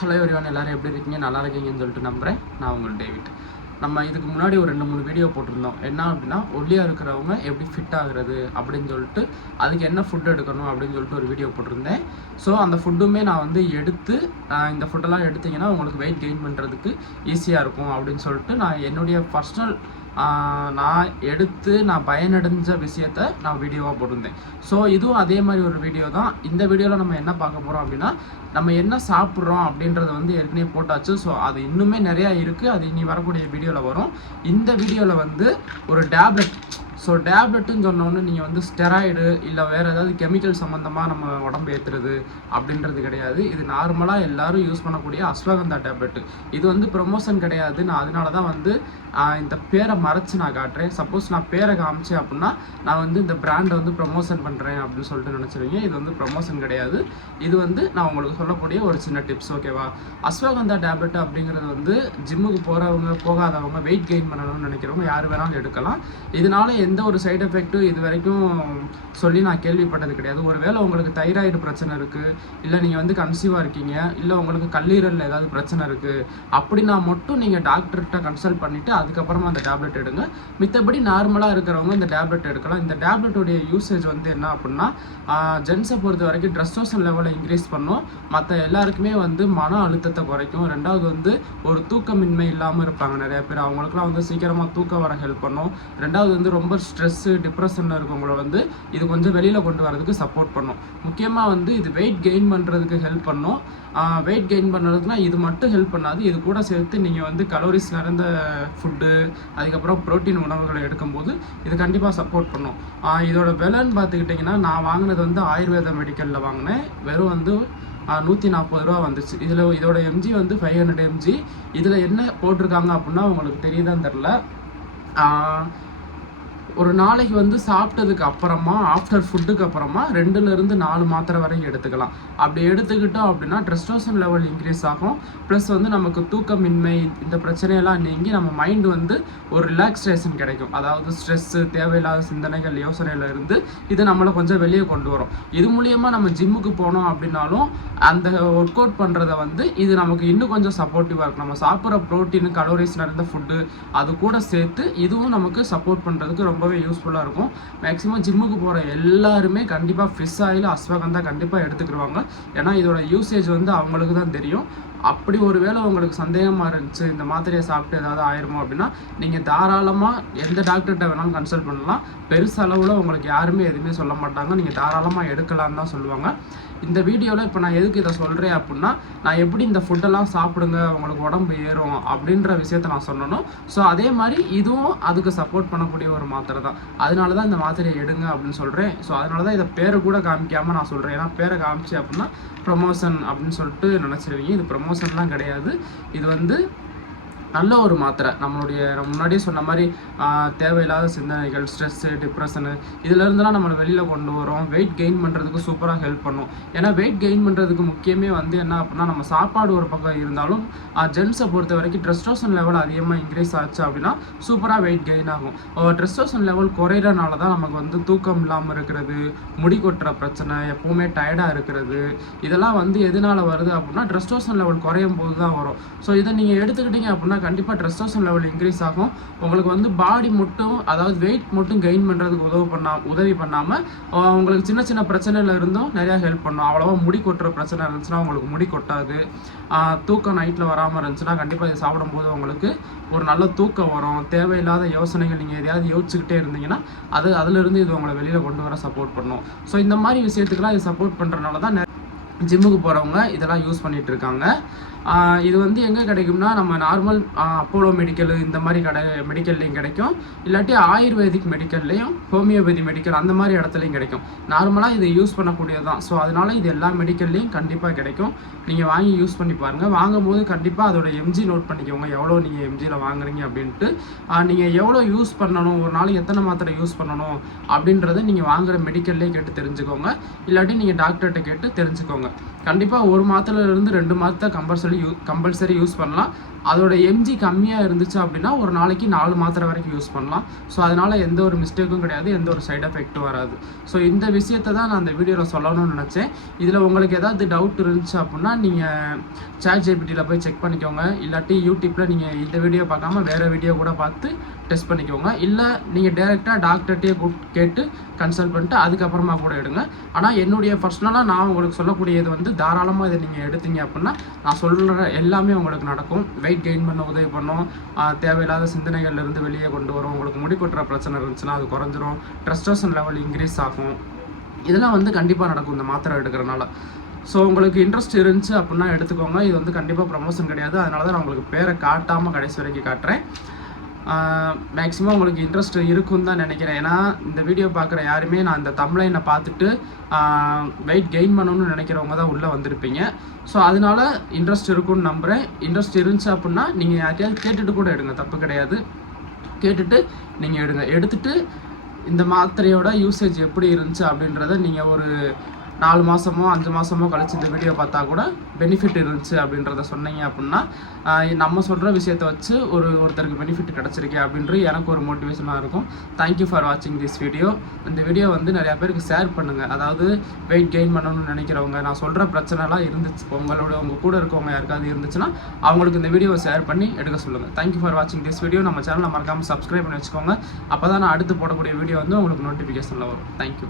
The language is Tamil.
ஹலோ எவ்ரிவன், எல்லாரும் எப்படி இருக்கீங்க? நல்லா இருக்கீங்கன்னு சொல்லிட்டு நம்புகிறேன். நான் உங்கள் டேவிட். நம்ம இதுக்கு முன்னாடி ஒரு 2-3 வீடியோ போட்டிருந்தோம். என்ன அப்படின்னா, ஒல்லியாக இருக்கிறவங்க எப்படி ஃபிட் ஆகுறது அப்படின்னு சொல்லிட்டு, அதுக்கு என்ன ஃபுட் எடுக்கணும் அப்படின்னு சொல்லிட்டு ஒரு வீடியோ போட்டிருந்தேன். ஸோ அந்த ஃபுட்டுமே நான் வந்து எடுத்து, இந்த ஃபுட்டெல்லாம் எடுத்திங்கன்னா உங்களுக்கு வெயிட் கெயின் பண்ணுறதுக்கு ஈஸியாக இருக்கும் அப்படின்னு சொல்லிட்டு நான் என்னுடைய பர்சனல் நான் எடுத்து நான் பயனடைஞ்ச விஷயத்த நான் வீடியோவாக போட்டிருந்தேன். ஸோ இதுவும் அதே மாதிரி ஒரு வீடியோ தான். இந்த வீடியோவில் நம்ம என்ன பார்க்க போகிறோம் அப்படின்னா, நம்ம என்ன சாப்பிட்றோம் அப்படின்றத வந்து ஏற்கனவே போட்டாச்சு. ஸோ அது இன்னுமே நிறையா இருக்குது. அது இனி வரக்கூடிய வீடியோவில் வரும். இந்த வீடியோவில் வந்து ஒரு டேப்லெட். ஸோ டேப்லெட்டுன்னு சொன்னோன்னு நீங்கள் வந்து ஸ்டெராய்டு இல்லை வேறு ஏதாவது கெமிக்கல் சம்மந்தமாக நம்ம உடம்பு ஏற்றுறது அப்படின்றது கிடையாது. இது நார்மலாக எல்லோரும் யூஸ் பண்ணக்கூடிய அஸ்வகந்தா டேப்லெட்டு. இது வந்து ப்ரொமோஷன் கிடையாது. நான் அதனால தான் வந்து இந்த பேரை மறைச்சி நான் காட்டுறேன். சப்போஸ் நான் பேரை காமிச்சேன் அப்படின்னா நான் வந்து இந்த பிராண்டை வந்து ப்ரொமோஷன் பண்ணுறேன் அப்படின்னு சொல்லிட்டு நினச்சிருவீங்க. இது வந்து ப்ரொமோஷன் கிடையாது. இது வந்து நான் உங்களுக்கு சொல்லக்கூடிய ஒரு சின்ன டிப்ஸ், ஓகேவா? அஸ்வகந்தா டேப்லெட் அப்படிங்கிறது வந்து ஜிம்முக்கு போகிறவங்க, போகாதவங்க, வெயிட் கெயின் பண்ணணும்னு நினைக்கிறவங்க யார் வேணாலும் எடுக்கலாம். இதனால எந்த ஒரு சைடு எஃபெக்ட்டும் இது வரைக்கும் சொல்லி நான் கேள்விப்பட்டது கிடையாது. ஒருவேளை உங்களுக்கு தைராய்டு பிரச்சனை இருக்குது, இல்லை நீங்கள் வந்து கன்சீவாக இருக்கீங்க, இல்லை உங்களுக்கு கல்லீரலில் ஏதாவது பிரச்சனை இருக்குது அப்படின்னா மட்டும் நீங்கள் டாக்டர்கிட்ட கன்சல்ட் பண்ணிவிட்டு அதுக்கப்புறமா அந்த டேப்லெட் எடுங்க. மித்தபடி நார்மலாக இருக்கிறவங்க இந்த டேப்லெட் எடுக்கலாம். இந்த டேப்லெட்டுடைய யூசேஜ் வந்து என்ன அப்படின்னா, ஜென்ஸை பொறுத்த வரைக்கும் டெஸ்டோஸ்டெரான் லெவலை இன்க்ரீஸ் பண்ணும். மற்ற எல்லாருக்குமே வந்து மன அழுத்தத்தை குறைக்கும். ரெண்டாவது வந்து ஒரு தூக்கமின்மை இல்லாமல் இருப்பாங்க நிறைய பேர், அவங்களுக்குலாம் வந்து சீக்கிரமாக தூக்கம் வர ஹெல்ப் பண்ணும். ரெண்டாவது வந்து ரொம்ப ஸ்ட்ரெஸ்ஸு, டிப்ரெஷனில் இருக்கவங்கள வந்து இது கொஞ்சம் வெளியில் கொண்டு வரதுக்கு சப்போர்ட் பண்ணும். முக்கியமாக வந்து இது வெயிட் கெயின் பண்ணுறதுக்கு ஹெல்ப் பண்ணும். வெயிட் கெயின் பண்ணுறதுக்குனா இது மட்டும் ஹெல்ப் பண்ணாது. இது கூட சேர்த்து நீங்கள் வந்து கலோரிஸ் நிறைந்த ஃபுட்டு, அதுக்கப்புறம் ப்ரோட்டீன் உணவுகளை எடுக்கும்போது இது கண்டிப்பாக சப்போர்ட் பண்ணும். இதோட விலைன்னு பார்த்துக்கிட்டிங்கன்னா, நான் வாங்கினது வந்து ஆயுர்வேதா மெடிக்கலில் வாங்கினேன். வெறும் வந்து 140 ரூபா வந்துச்சு. இதோட எம்ஜி வந்து 500 எம்ஜி. இதில் என்ன போட்டிருக்காங்க அப்படின்னா உங்களுக்கு தெரியுதான்னு தெரில. ஒரு நாளைக்கு வந்து சாப்பிட்டதுக்கு அப்புறமா, ஆஃப்டர் ஃபுட்டுக்கு அப்புறமா 2லேருந்து 4 மாத்திரை வரைக்கும் எடுத்துக்கலாம். அப்படி எடுத்துக்கிட்டோம் அப்படின்னா டெஸ்டோஸ்டெரான் லெவல் இன்க்ரீஸ் ஆகும். ப்ளஸ் வந்து நமக்கு தூக்கமின்மை, இந்த பிரச்சனையெல்லாம் நீங்கி நம்ம மைண்டு வந்து ஒரு ரிலாக்ஸேஷன் கிடைக்கும். அதாவது ஸ்ட்ரெஸ்ஸு, தேவையில்லாத சிந்தனைகள், யோசனையில இருந்து இது நம்மளை கொஞ்சம் வெளியே கொண்டு வரும். இது மூலியமாக நம்ம ஜிம்முக்கு போனோம் அப்படின்னாலும் அந்த ஒர்க் அவுட் பண்ணுறத வந்து இது நமக்கு இன்னும் கொஞ்சம் சப்போர்ட்டிவாக இருக்கும். நம்ம சாப்பிட்ற ப்ரோட்டீன், கலோரிஸ் நிறைந்த ஃபுட்டு அது கூட சேர்த்து இதுவும் நமக்கு சப்போர்ட் பண்ணுறதுக்கு ரொம்பவே யூஸ்ஃபுல்லாக இருக்கும். மேக்ஸிமம் ஜிம்முக்கு போகிற எல்லாருமே கண்டிப்பாக ஃபிஷ் ஆயில், அஸ்வகந்தா கண்டிப்பாக எடுத்துக்கிடுவாங்க. ஏன்னா இதோட யூசேஜ் வந்து அவங்களுக்கு தான் தெரியும். அப்படி ஒரு வேளை உங்களுக்கு சந்தேகமாக இருந்துச்சு, இந்த மாத்திரையை சாப்பிட்டு ஏதாவது ஆயிருமோ அப்படின்னா நீங்கள் தாராளமாக எந்த டாக்டர்கிட்ட வேணாலும் கன்சல்ட் பண்ணலாம். பெருசளவில் உங்களுக்கு யாருமே எதுவுமே சொல்ல மாட்டாங்க. நீங்கள் தாராளமாக எடுக்கலான்னு தான் சொல்லுவாங்க. இந்த வீடியோவில் இப்போ நான் எதுக்கு இதை சொல்கிறேன் அப்படின்னா, நான் எப்படி இந்த ஃபுட்டெல்லாம் சாப்பிடுங்க உங்களுக்கு உடம்பு ஏறும் அப்படின்ற விஷயத்த நான் சொல்லணும். ஸோ அதே மாதிரி இதுவும் அதுக்கு சப்போர்ட் பண்ணக்கூடிய ஒரு மாத்திரை தான். அதனால தான் இந்த மாத்திரையை எடுங்க அப்படின்னு சொல்கிறேன். ஸோ அதனால தான் இதை பேரை கூட காமிக்காமல் நான் சொல்கிறேன். ஏன்னா பேரை காமிச்சு அப்படின்னா ப்ரொமோஷன் அப்படின்னு சொல்லிட்டு நினச்சிருவீங்க. இது ப்ரொமோஷன்லாம் கிடையாது. இது வந்து நல்ல ஒரு மாத்திரை. நம்மளுடைய முன்னாடியே சொன்ன மாதிரி தேவையில்லாத சிந்தனைகள், ஸ்ட்ரெஸ்ஸு, டிப்ரெஷனு இதிலேருந்துலாம் நம்மளை வெளியில் கொண்டு வரும். வெயிட் கெயின் பண்ணுறதுக்கு சூப்பராக ஹெல்ப் பண்ணும். ஏன்னா வெயிட் கெயின் பண்ணுறதுக்கு முக்கியமே வந்து என்ன அப்படின்னா, நம்ம சாப்பாடு ஒரு பக்கம் இருந்தாலும் ஜென்ஸை பொறுத்த வரைக்கும் டெஸ்டோஸ்டெரான் லெவல் அதிகமாக இன்க்ரீஸ் ஆச்சு அப்படின்னா சூப்பராக வெயிட் கெயின் ஆகும். டெஸ்டோஸ்டெரான் லெவல் குறையிறனால தான் நமக்கு வந்து தூக்கம் இல்லாமல் இருக்கிறது, முடி கொட்டுற பிரச்சனை, எப்போவுமே டயர்டாக இருக்கிறது, இதெல்லாம் வந்து எதனால் வருது அப்படின்னா டெஸ்டோஸ்டெரான் லெவல் குறையும் போது தான் வரும். ஸோ இதை நீங்கள் எடுத்துக்கிட்டீங்க அப்படின்னா கண்டிப்பாக டெஸ்டோஸ்டெரான் லெவல் இன்க்ரீஸ் ஆகும். உங்களுக்கு வந்து பாடி மட்டும், அதாவது வெயிட் மட்டும் கெயின் பண்ணுறதுக்கு உதவி பண்ணாமல் உங்களுக்கு சின்ன சின்ன பிரச்சனையில் இருந்தும் நிறையா ஹெல்ப் பண்ணும். அவ்வளோவா முடி கொட்டுற பிரச்சனை இருந்துச்சுன்னா உங்களுக்கு முடி கொட்டாது. தூக்கம் நைட்டில் வராமல் இருந்துச்சுன்னா கண்டிப்பாக இதை சாப்பிடும்போது உங்களுக்கு ஒரு நல்ல தூக்கம் வரும். தேவையில்லாத யோசனைகள் நீங்கள் எதையாவது யோசிச்சுக்கிட்டே இருந்தீங்கன்னா அதிலிருந்து இது உங்களை வெளியில் கொண்டு வர சப்போர்ட் பண்ணும். ஸோ இந்த மாதிரி விஷயத்துக்கெல்லாம் இது சப்போர்ட் பண்ணுறதுனால தான் ஜிம்முக்கு போகிறவங்க இதெல்லாம் யூஸ் பண்ணிகிட்டு இருக்காங்க. இது வந்து எங்கே கிடைக்கும்னா, நம்ம நார்மல் அப்போலோ மெடிக்கல் இந்த மாதிரி மெடிக்கல்லையும் கிடைக்கும். இல்லாட்டி ஆயுர்வேதிக் மெடிக்கல்லையும், ஹோமியோபதி மெடிக்கல் அந்த மாதிரி இடத்துலையும் கிடைக்கும். நார்மலாக இது யூஸ் பண்ணக்கூடியது தான். ஸோ அதனால் இது எல்லா மெடிக்கல்லையும் கண்டிப்பாக கிடைக்கும். நீங்கள் வாங்கி யூஸ் பண்ணி பாருங்கள். வாங்கும்போது கண்டிப்பாக அதோட எம்ஜி நோட் பண்ணிக்கோங்க, எவ்வளோ நீங்கள் எம்ஜியில் வாங்குறீங்க அப்படின்ட்டு. நீங்கள் எவ்வளோ யூஸ் பண்ணணும், ஒரு நாளைக்கு எத்தனை மாத்திரை யூஸ் பண்ணணும் அப்படின்றத நீங்கள் வாங்குகிற மெடிக்கல்லே கேட்டு தெரிஞ்சுக்கோங்க. இல்லாட்டி நீங்கள் டாக்டர்கிட்ட கேட்டு தெரிஞ்சுக்கோங்க. கண்டிப்பாக ஒரு மாத்திரையிலேருந்து 2 மாத்திரை கம்பல்சரி யூஸ் பண்ணலாம். அதோட எம்ஜி கம்மியாக இருந்துச்சு அப்படின்னா ஒரு நாளைக்கு 4 மாத்திரை வரைக்கும் யூஸ் பண்ணலாம். ஸோ அதனால் எந்த ஒரு மிஸ்டேக்கும் கிடையாது, எந்த ஒரு சைட் எஃபெக்ட்டும் வராது. ஸோ இந்த விஷயத்தை தான் நான் அந்த வீடியோவில் சொல்லணும்னு நினச்சேன். இதில் உங்களுக்கு ஏதாவது டவுட் இருந்துச்சு அப்படின்னா நீங்கள் ChatGPTயில் போய் செக் பண்ணிக்கோங்க. இல்லாட்டி யூடியூப்பில் நீங்கள் இந்த வீடியோ பார்க்காம வேறு வீடியோ கூட பார்த்து டெஸ்ட் பண்ணிக்கோங்க. இல்லை நீங்கள் டேரெக்டாக டாக்டர்கிட்டே கேட்டு கன்சல்ட் பண்ணிட்டு அதுக்கப்புறமா கூட எடுங்க. ஆனால் என்னுடைய பர்சனலாக நான் உங்களுக்கு சொல்லக்கூடியது வந்து தாராளமாக இதை நீங்கள் எடுத்தீங்க அப்படின்னா நான் சொல்கிற எல்லாமே உங்களுக்கு நடக்கும். வெயிட் கெயின் பண்ண உதவி பண்ணும், தேவையில்லாத சிந்தனைகள்லேருந்து வெளியே கொண்டு வரும், உங்களுக்கு முடி கொட்டுற பிரச்சனை இருந்துச்சுன்னா அது குறைஞ்சிரும், டெஸ்டோஸ்டெரான் லெவல் இன்க்ரீஸ் ஆகும். இதெல்லாம் வந்து கண்டிப்பாக நடக்கும் இந்த மாத்திரை எடுக்கிறனால. ஸோ உங்களுக்கு இன்ட்ரெஸ்ட் இருந்துச்சு அப்படின்னா எடுத்துக்கோங்க. இது வந்து கண்டிப்பாக ப்ரமோஷன் கிடையாது, அதனால தான் நான் உங்களுக்கு பேரை காட்டாமல் கடைசி வரைக்கும் காட்டுறேன். மேக்ஸிமம் உங்களுக்கு இன்ட்ரெஸ்ட் இருக்குன்னு தான் நினைக்கிறேன். ஏன்னா இந்த வீடியோ பார்க்குற யாருமே நான் இந்த தம்ப்லைனை பார்த்துட்டு வெயிட் கெயின் பண்ணணும்னு நினைக்கிறவங்க தான் உள்ளே வந்திருப்பீங்க. ஸோ அதனால இன்ட்ரெஸ்ட் இருக்குன்னு நம்புகிறேன். இன்ட்ரெஸ்ட் இருந்துச்சு அப்படின்னா நீங்கள் யார்ட்டையாவது கேட்டுட்டு கூட எடுங்க, தப்பு கிடையாது. கேட்டுட்டு நீங்கள் எடுங்க. எடுத்துகிட்டு இந்த மாத்திரையோட யூசேஜ் எப்படி இருந்துச்சு அப்படின்றத நீங்கள் ஒரு 4 மாதமோ 5 மாதமோ கழிச்சு இந்த வீடியோ பார்த்தா கூட பெனிஃபிட் இருந்துச்சு அப்படின்றத சொன்னீங்க அப்படின்னா நம்ம சொல்கிற விஷயத்தை வச்சு ஒருத்தருக்கு பெனிஃபிட் கிடச்சிருக்கேன் அப்படின்ற எனக்கு ஒரு மோட்டிவேஷனாக இருக்கும். தேங்க்யூ ஃபார் வாட்சிங் திஸ் வீடியோ. இந்த வீடியோ வந்து நிறையா பேருக்கு ஷேர் பண்ணுங்கள். அதாவது வெயிட் கெயின் பண்ணணும்னு நினைக்கிறவங்க, நான் சொல்கிற பிரச்சனைலாம் இருந்துச்சு உங்கள் கூட இருக்கவங்க யாருக்காவது இருந்துச்சுன்னா அவங்களுக்கு இந்த வீடியோவை ஷேர் பண்ணி எடுக்க சொல்லுங்கள். தேங்க்யூ ஃபார் வாட்சிங் திஸ் வீடியோ. நம்ம சேனலை மறக்காமல் சப்ஸ்கிரைப் பண்ணி வச்சுக்கோங்க. அப்போ தான் நான் அடுத்து போடக்கூடிய வீடியோ வந்து உங்களுக்கு நோட்டிஃபிகேஷனில் வரும். தேங்க்யூ.